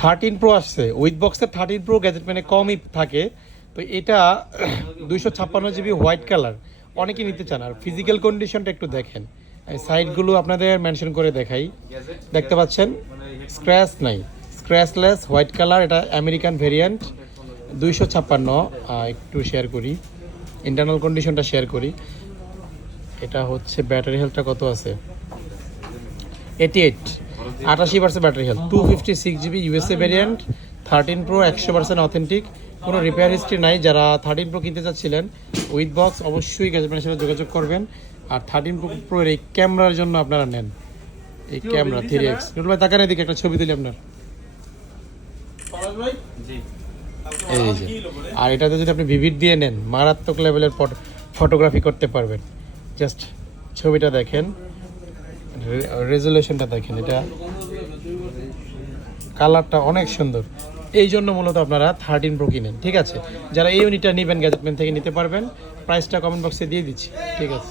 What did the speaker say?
13 Pro আসছে, with বক্সের 13 Pro gadget মানে কমই থাকে। তো এটা 256 GB হোয়াইট কালার, অনেকেই নিতে চান। আর ফিজিক্যাল কন্ডিশনটা একটু দেখেন, সাইডগুলো আপনাদের মেনশন করে দেখাই। দেখতে পাচ্ছেন স্ক্র্যাচ নাই, স্ক্র্যাচলেস হোয়াইট কালার, এটা আমেরিকান ভেরিয়েন্ট 256। একটু শেয়ার করি, ইন্টারনাল কন্ডিশনটা শেয়ার করি। এটা হচ্ছে ব্যাটারি হেলথটা কত আছে, 88, 88% battery health, 256 GB USA variant, 13 Pro 100% authentic, কোনো রিপেয়ার হিস্ট্রি নাই। যারা 13 Pro কিনতে চাচ্ছিলেন উইথ বক্স অবশ্যই গ্যাজেটম্যানের সাথে যোগাযোগ করবেন। আর 13 Pro এর এই ক্যামেরার জন্য আপনারা নেন, এই ক্যামেরা 3x। নুরুল ভাই তাকান এদিকে, একটা ছবি তুলি আপনার। এই যে, আর এটাতে যদি আপনি ভিভিড দিয়ে নেন মারাত্মক লেভেলের ফটোগ্রাফি করতে পারবেন। জাস্ট ছবিটা দেখেন, রেজুলেশনটা দেখেন, এটা কালারটা অনেক সুন্দর। এই জন্য মূলত আপনারা 13 Pro কিনেন, ঠিক আছে? যারা এই ইউনিটটা নেবেন গ্যাজেটম্যান থেকে নিতে পারবেন, প্রাইসটা কমেন্ট বক্সে দিয়ে দিচ্ছি, ঠিক আছে?